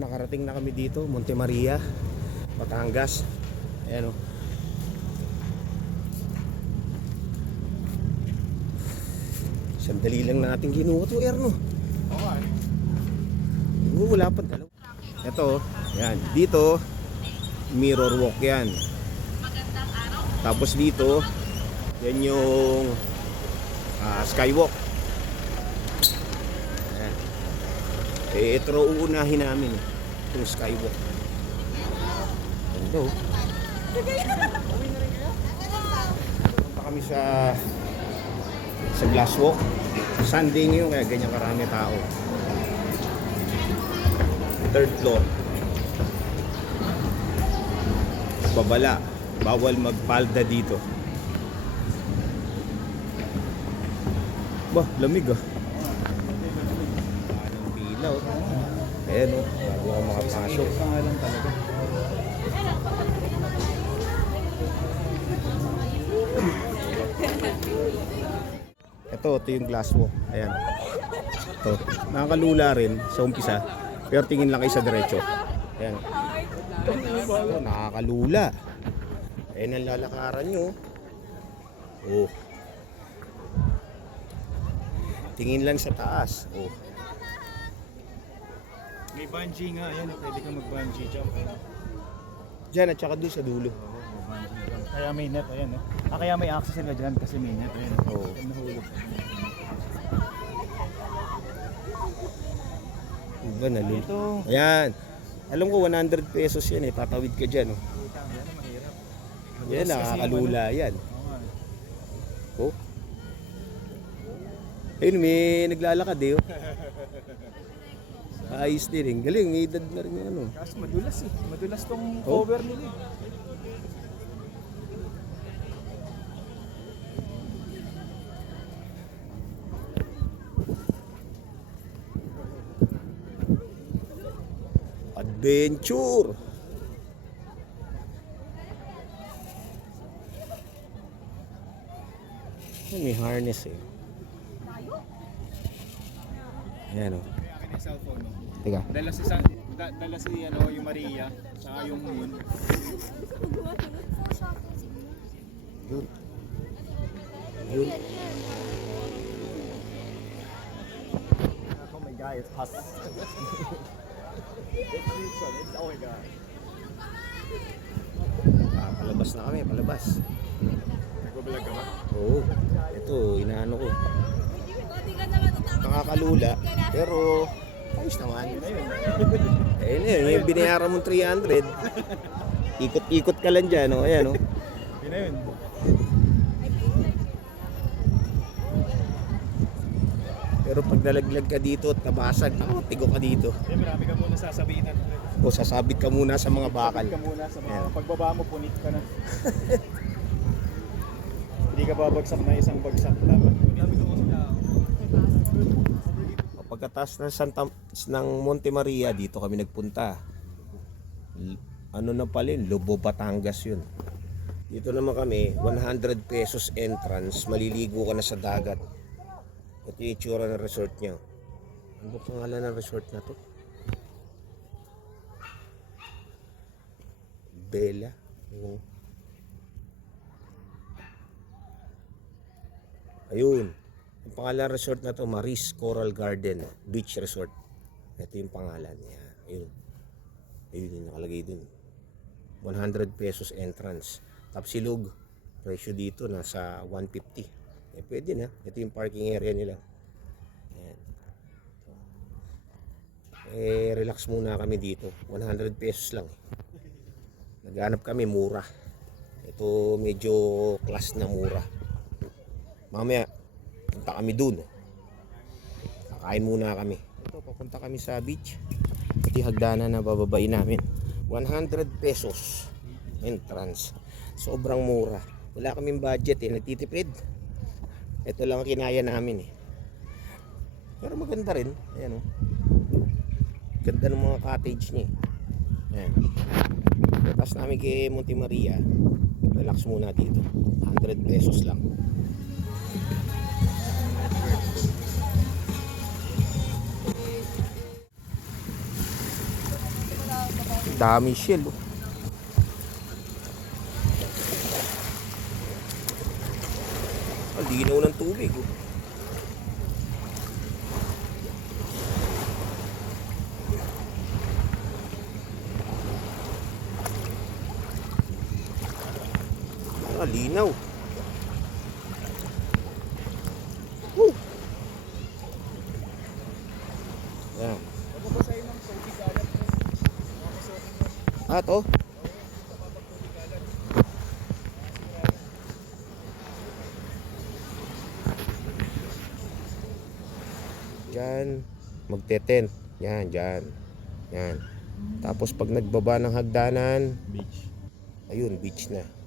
nakarating na kami dito, Monte Maria, Batangas. Ayan o. Sandali lang natin ginuha to, Erno. Wala pa dalaw. Ito, yan. Dito, mirror walk yan. Tapos dito, yan yung skywalk. Ayan. Ito uunahin namin itong skywalk. Ito. Punta kami sa glass walk. Sunday ngayon kaya ganyan karami tao. Third floor. Babala. Bawal magpalda dito. Bah, lamig ah. Anong pilaw. Ayan o. Bago ka makapasok. Ito yung glass walk. Ayan. Ito. Nakakalula rin sa umpisa. Pero tingin lang kayo sa diretso. Ayan. Ito, nakakalula. Ayan ang lalakaran nyo. Oh. Tingin lang sa taas. Oh. May bungee nga. Ayan, pwede kang mag-bungee jump. Diyan at saka doon sa dulo. Kaya may net. Ayan. Kaya may access sila dyan kasi may net. Ayan. Oo. Nahulog. Diba, nalun. Ayan. Alam ko 100 pesos yan eh. Tatawid ka dyan. Oh. Yan, nakakalula yan. Oh. Ayun, may naglalakad eh. Oh. Ayos din eh. Galing, may edad na rin yung ano. Kasi madulas eh. Madulas tong cover nila eh. Adventure! May harness eh. Ayan o. Akin yung cellphone. Teka. Dala si yung Maria, saka yung Moon. Yun. Yun. Oh my God, it's hot. It's oh my God. Palabas na kami, palabas. Nagbabalag ka ba? Oo. Ito, inaano ko. Nakakalula. Pero, ayos naman. Ayun yun, yung binayaran mong 300. Ikot-ikot ka lang dyan, oh. Ayan, oh. Yun na yun. Pero pag nalaglag ka dito at nabasag, tigo ka dito. Marami ka muna sasabihin. O sasabit ka muna sa mga bakal. Ka muna sa mga pagbaba mo, punit ka na. Hindi ka babagsak na isang bagsak. Dapat punit. Pagkatapos ng Monte Maria, dito kami nagpunta. Ano na pala yun? Lobo, Batangas yun. Dito naman kami, 100 pesos entrance, maliligo ka na sa dagat. Ito yung itsura ng resort niya. Ano ba pangalan ng resort na to? Bella. Ayun. Ang pangalan ng resort na to, Maris Coral Garden Beach Resort. Ito yung pangalan niya. Ayun. Ayun yung nakalagay dun. 100 pesos entrance. Tapos silog. Presyo dito nasa 150. Eh pwede na. Ito yung parking area nila. Ayan. Eh relax muna kami dito. 100 pesos lang. Naghanap kami mura. Ito medyo class na mura. Mamaya punta kami dun. Kakain muna kami. Ito papunta kami sa beach. Ito yung hagdanan na bababain namin. 100 pesos entrance. Sobrang mura. Wala kaming budget eh. Nagtitipid. Ito lang ang kinaya namin eh. Pero maganda rin. Ayan oh. Ganda ng mga cottage niya eh. Ayan. Tapos namin kay Monte Maria. Relax muna dito. 100 pesos lang. Dami shell, oh. Ang linaw ng tubig, oh. Linaw. Woo! Yan. Ah, to? Diyan. Magte-tent. Yan, diyan. Yan. Tapos pag nagbaba ng hagdanan, Beach. ayun, beach na.